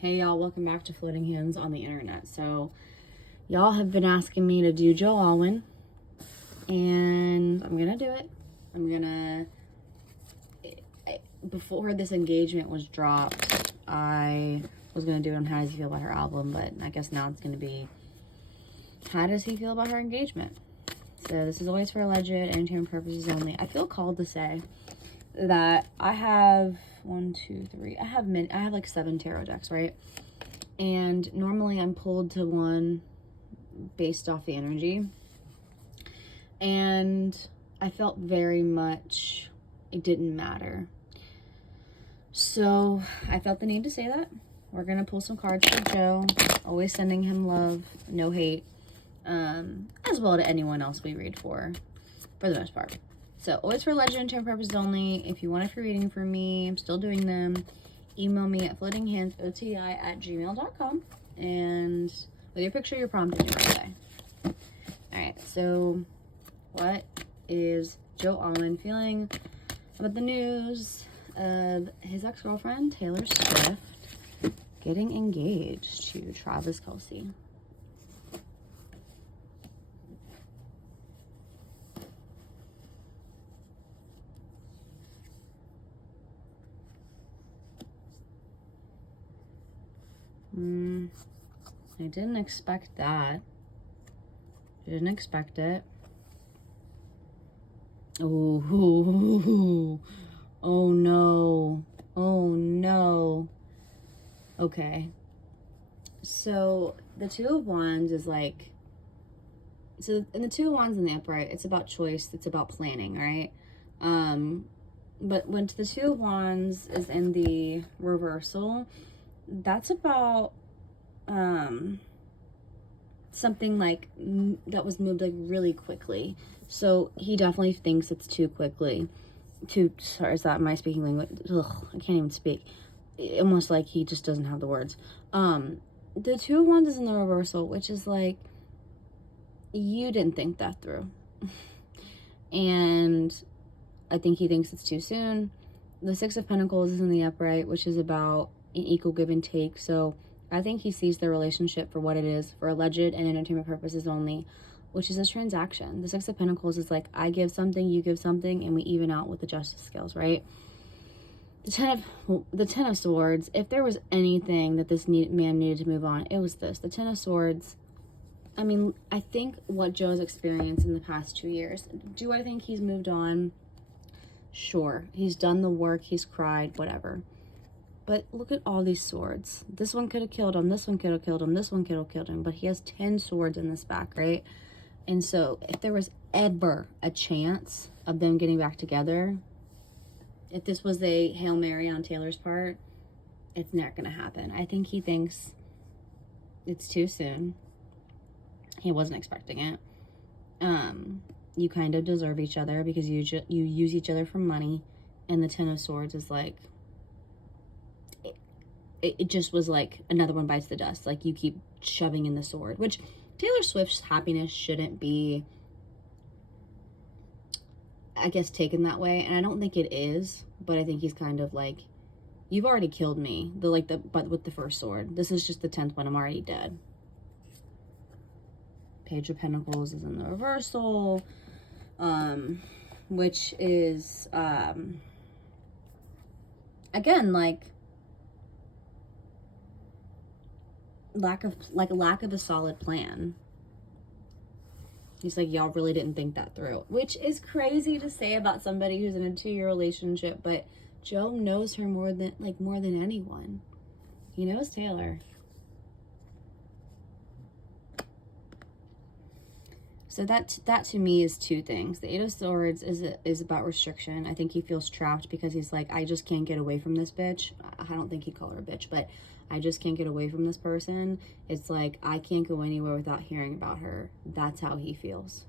Hey y'all, welcome back to Floating Hands on the Internet. So, y'all have been asking me to do Joe Alwyn, and I'm gonna do it. Before this engagement was dropped, I was gonna do it on how does he feel about her album, but I guess now it's gonna be how does he feel about her engagement. So this is always for alleged entertainment purposes only. I feel called to say that I have I have like 7 tarot decks, right? And normally I'm pulled to one based off the energy. And I felt very much it didn't matter. So I felt the need to say that. We're going to pull some cards for Joe. Always sending him love, no hate. As well to anyone else we read for the most part. So always for legend and tarot purposes only. If you want a free reading from me, I'm still doing them. Email me at floatinghandsoti@gmail.com and with your picture, your prompt, and your birthday. Alright, so what is Joe Alwyn feeling about the news of his ex-girlfriend, Taylor Swift, getting engaged to Travis Kelce? I didn't expect that. Didn't expect it. Oh, oh no. Oh no. Okay. So the Two of Wands is like, so in the Two of Wands in the upright, it's about choice, it's about planning, right? But when the Two of Wands is in the reversal, that's about something like that was moved like really quickly. So he definitely thinks it's too quickly. Sorry, is that my speaking language? Ugh, I can't even speak. Almost like he just doesn't have the words. The Two of Wands is in the reversal, which is like, you didn't think that through. And I think he thinks it's too soon. The Six of Pentacles is in the upright, which is about an equal give and take. So I think he sees the relationship for what it is, for alleged and entertainment purposes only, which is a transaction. The Six of Pentacles is like, I give something, you give something, and we even out with the justice scales, right? The Ten of Swords, if there was anything that this man needed to move on, it was this. The Ten of Swords, I mean, I think what Joe's experienced in the past 2 years, do I think he's moved on? Sure. He's done the work, he's cried, whatever. But look at all these swords. This one could have killed him. This one could have killed him. This one could have killed him. But he has 10 swords in this back, right? And so if there was ever a chance of them getting back together, if this was a Hail Mary on Taylor's part, it's not going to happen. I think he thinks it's too soon. He wasn't expecting it. You kind of deserve each other because you use each other for money. And the Ten of Swords is like, it just was like another one bites the dust. Like you keep shoving in the sword, which Taylor Swift's happiness shouldn't be, I guess, taken that way. And I don't think it is, but I think he's kind of like, you've already killed me. But with the first sword, this is just the 10th one. I'm already dead. Page of Pentacles is in the reversal, which is, again, like, lack of a solid plan. He's like, y'all really didn't think that through, which is crazy to say about somebody who's in a 2-year relationship, but Joe knows her more than anyone. He knows Taylor. So that to me is 2 things. The Eight of Swords is about restriction. I think he feels trapped because he's like, I just can't get away from this bitch. I don't think he'd call her a bitch, but I just can't get away from this person. It's like, I can't go anywhere without hearing about her. That's how he feels.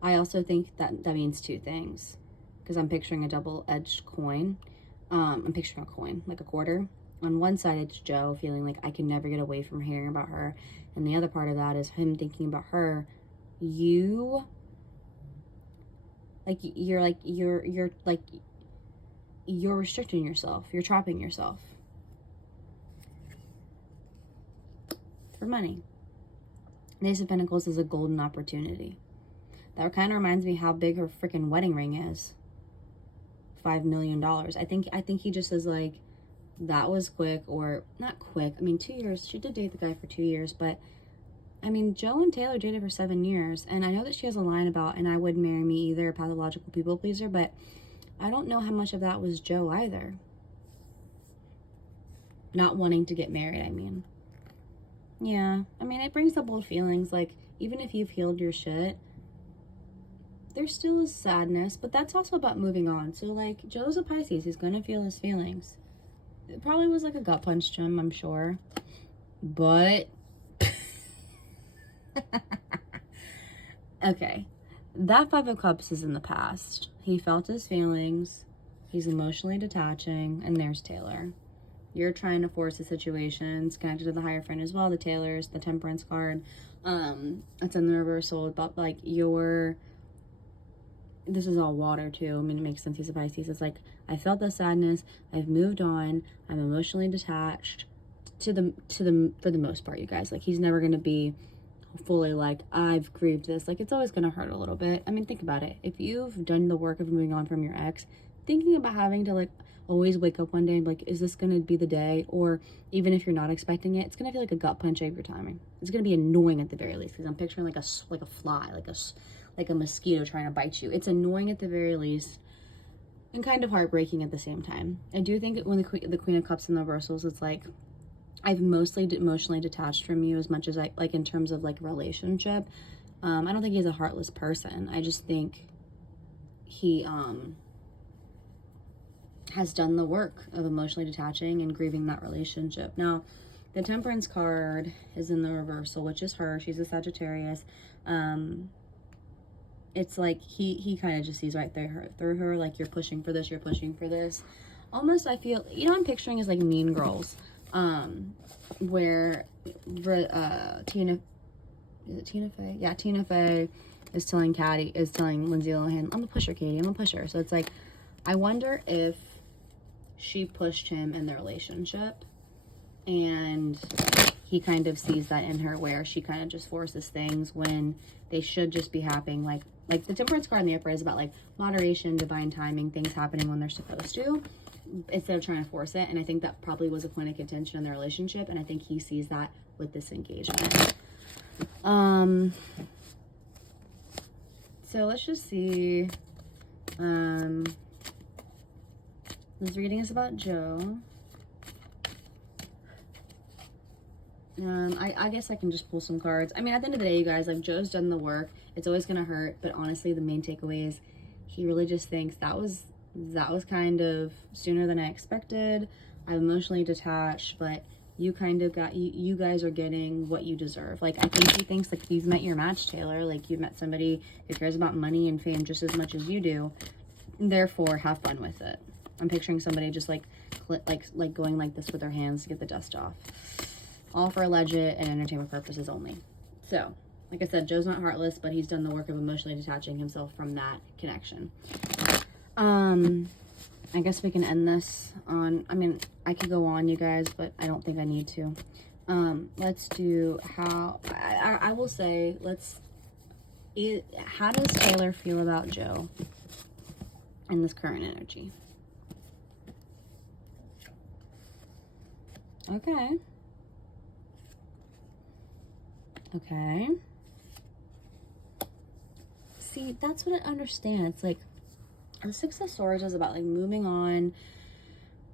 I also think that means 2 things, because I'm picturing a double-edged coin. I'm picturing a coin, like a quarter. On one side, it's Joe feeling like I can never get away from hearing about her. And the other part of that is him thinking about her. You're restricting yourself. You're trapping yourself. for money. The Ace of Pentacles is a golden opportunity. That kind of reminds me how big her freaking wedding ring is. $5 million. I think he just is like, that was quick, or not quick. I mean, 2 years. She did date the guy for 2 years, but I mean, Joe and Taylor dated for 7 years, and I know that she has a line about, and I would marry me either, a pathological people pleaser, but I don't know how much of that was Joe either. Not wanting to get married, I mean. Yeah, I mean, it brings up old feelings, like, even if you've healed your shit, there still is sadness, but that's also about moving on. So, like, Joe's a Pisces, he's gonna feel his feelings. It probably was like a gut punch to him, I'm sure, but... Okay, that Five of Cups is in the past. He felt his feelings, he's emotionally detaching, and there's Taylor. You're trying to force the situations, connected to the Hierophant as well, the Taylors, the Temperance card. It's in the reversal, but like this is all water too. I mean, it makes sense, he's a Pisces. It's like, I felt the sadness, I've moved on, I'm emotionally detached for the most part, you guys. Like, he's never gonna be fully like, I've grieved this. Like, it's always gonna hurt a little bit. I mean, think about it. If you've done the work of moving on from your ex, thinking about having to like always wake up one day and be like, is this gonna be the day? Or even if you're not expecting it, it's gonna feel like a gut punch every time. It's gonna be annoying at the very least, because I'm picturing like a fly, like a mosquito trying to bite you. It's annoying at the very least, and kind of heartbreaking at the same time. I do think when the Queen of Cups in the reversals, it's like, I've mostly emotionally detached from you, as much as I, like, in terms of, like, relationship. I don't think he's a heartless person. I just think he, has done the work of emotionally detaching and grieving that relationship. Now, the Temperance card is in the reversal, which is her. She's a Sagittarius. It's like he kind of just sees right through her, like, you're pushing for this, you're pushing for this. Almost, I feel, you know, I'm picturing is like Mean Girls. Where Tina Fey? Yeah, Tina Fey is telling Lindsay Lohan, I'm gonna push her, Katie, I'm gonna push her. So it's like, I wonder if she pushed him in the relationship, and he kind of sees that in her, where she kind of just forces things when they should just be happening. Like the Temperance card in the upper is about like moderation, divine timing, things happening when they're supposed to, instead of trying to force it. And I think that probably was a point of contention in the relationship, and I think he sees that with this engagement. So let's just see. This reading is about Joe. I guess I can just pull some cards. I mean, at the end of the day, you guys, like, Joe's done the work. It's always gonna hurt, but honestly, the main takeaway is he really just thinks that was kind of sooner than I expected. I'm emotionally detached, but you kind of got, you guys are getting what you deserve. Like, I think he thinks, like, you've met your match, Taylor. Like, you've met somebody who cares about money and fame just as much as you do. Therefore, have fun with it. I'm picturing somebody just like going like this with their hands to get the dust off. All for alleged and entertainment purposes only. So, like I said, Joe's not heartless, but he's done the work of emotionally detaching himself from that connection. I guess we can end this on, I mean, I could go on, you guys, but I don't think I need to. Let's do how, I will say, how does Taylor feel about Joe in this current energy? Okay. Okay. See, that's what I understand. It's like, the Six of Swords is about, like, moving on,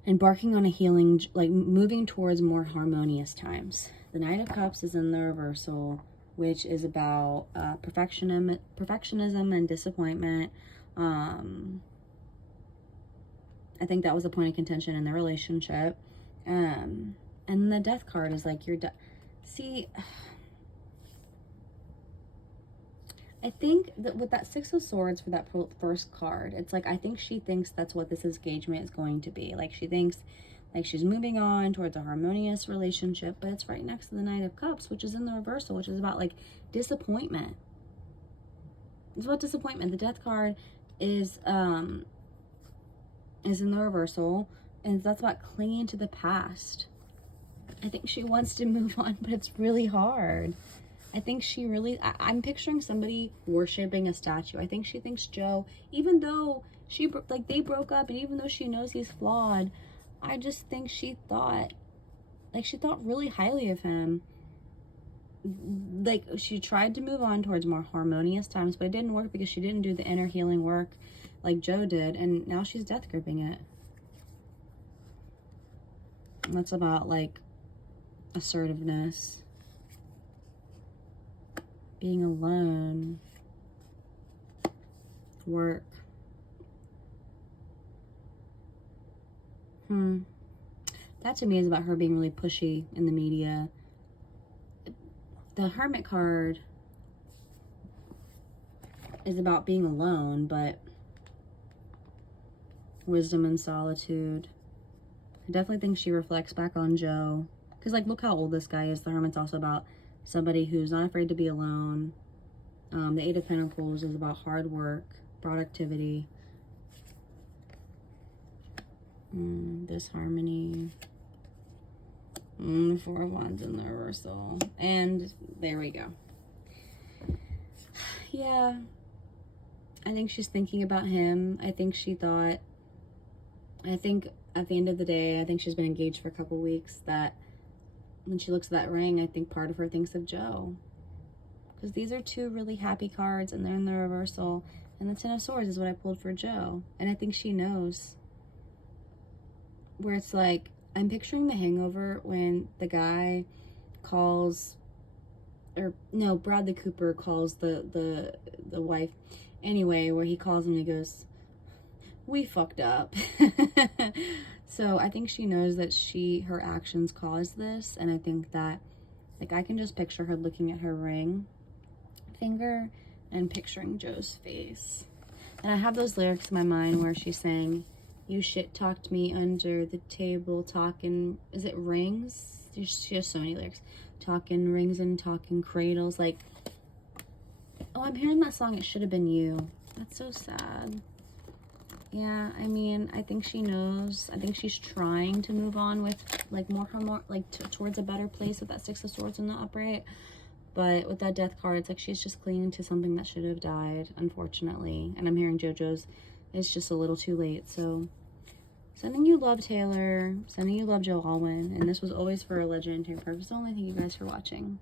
embarking on a healing, like, moving towards more harmonious times. The Knight of Cups is in the reversal, which is about perfectionism and disappointment. I think that was a point of contention in the relationship. And the Death card is like, see, I think that with that Six of Swords for that first card, it's like, I think she thinks that's what this engagement is going to be. Like, she thinks, like, she's moving on towards a harmonious relationship, but it's right next to the Knight of Cups, which is in the reversal, which is about, like, disappointment. It's about disappointment. The Death card is in the reversal, and that's about clinging to the past. I think she wants to move on, but it's really hard. I think she really, I'm picturing somebody worshiping a statue. I think she thinks Joe, even though they broke up, and even though she knows he's flawed, I just think she thought really highly of him. Like, she tried to move on towards more harmonious times, but it didn't work because she didn't do the inner healing work like Joe did, and now she's death gripping it. And that's about, like, assertiveness. Being alone. Work. That to me is about her being really pushy in the media. The Hermit card is about being alone, but wisdom and solitude. I definitely think she reflects back on Joe. Because, like, look how old this guy is. The Hermit's also about somebody who's not afraid to be alone. The Eight of Pentacles is about hard work, productivity. Disharmony. The Four of Wands in the reversal. And there we go. Yeah. I think she's thinking about him. I think at the end of the day, I think she's been engaged for a couple weeks, that when she looks at that ring, I think part of her thinks of Joe. Because these are two really happy cards, and they're in the reversal. And the Ten of Swords is what I pulled for Joe. And I think she knows. Where it's like, I'm picturing The Hangover when the guy calls, or no, Bradley Cooper calls the wife. Anyway, where he calls and he goes, "We fucked up." So I think she knows that her actions caused this, and I think that, like, I can just picture her looking at her ring finger and picturing Joe's face. And I have those lyrics in my mind where she's saying, "You shit talked me under the table, talking," is it rings? She has so many lyrics. Talking rings and talking cradles. Like, oh, I'm hearing that song, "It Should Have Been You." That's so sad. Yeah, I mean, I think she knows. I think she's trying to move on with, like, towards a better place with that Six of Swords in the upright. But with that Death card, it's like she's just clinging to something that should have died, unfortunately. And I'm hearing JoJo's, it's just a little too late. So, sending you love, Taylor. Sending you love, Joe Alwyn. And this was always for a legend and purpose only. Thank you guys for watching.